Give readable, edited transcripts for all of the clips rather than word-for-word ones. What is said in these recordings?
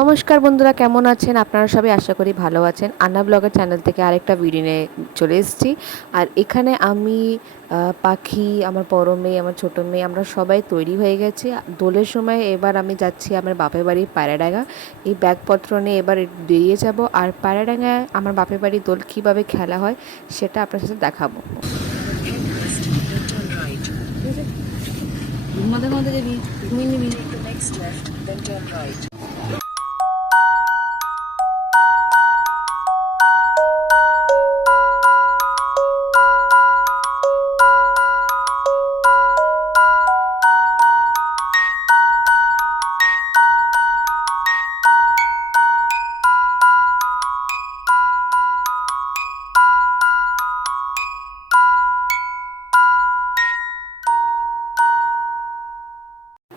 নমস্কার বন্ধুরা, কেমন আছেন আপনারা সবাই? আশা করি ভালো আছেন। আন্না ব্লগের চ্যানেল থেকে আরেকটা ভিডিও নিয়ে চলে এসেছি। আর এখানে আমি পাখি, আমার বড় মেয়ে, আমার ছোট মেয়ে, আমরা সবাই তৈরি হয়ে গেছি দোলের সময়। এবার আমি যাচ্ছি আমার বাপের বাড়ি পায়রাডাঙ্গা। এই ব্যাগপত্র নিয়ে এবার বেরিয়ে যাব। আর পায়রাডাঙ্গায় আমার বাপের বাড়ি দোল কীভাবে খেলা হয় সেটা আপনার সাথে দেখাবো। মধ্যে মধ্যে যাবি, ঘুমিয়ে নিবি।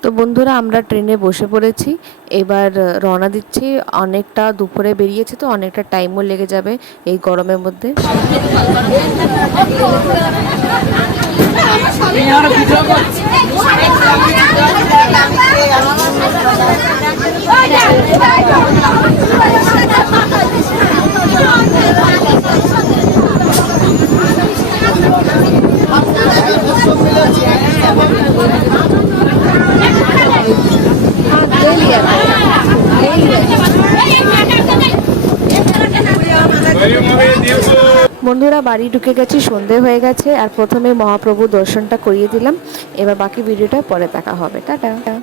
তো বন্ধুরা, আমরা ট্রেনে বসে পড়েছি। এবার রওনা দিচ্ছি। অনেকটা দুপুরে বেরিয়েছে, তো অনেকটা টাইমও লেগে যাবে এই গরমের মধ্যে। বন্ধুরা, বাড়ি ঢুকে গেছি, সন্ধে হয়ে গেছে। আর প্রথমে মহাপ্রভু দর্শনটা করিয়ে দিলাম। এবার বাকি ভিডিওটা পরে দেখা হবে। টাটা।